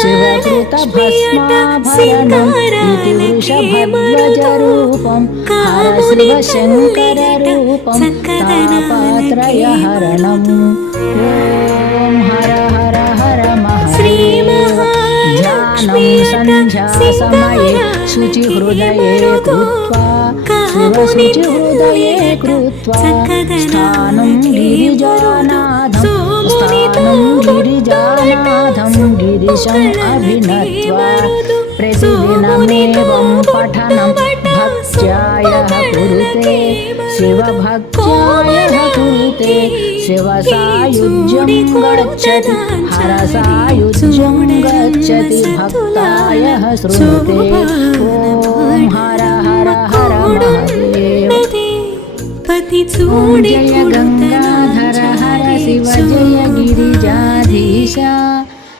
శివకృత భస్మాభరణం ఇది వృషభధ్వజ రూపం హర శివ శంకర రూపం తాపత్రయ హరణం ఓం హర హర హర మహదేవ గిరిశం గిరిశం అభినత్వా ప్రతిదినమేవం పఠనం భక్త్యాయ కురుతే శివభక్త్యాయ కురుతే శివసాయుజ్యం గచ్చతి హరసాయుజ్యం గచ్చతి భక్తాయ శృణుతే ఓం హర గంగాధర హర శివ జయ గిరిజాధీశ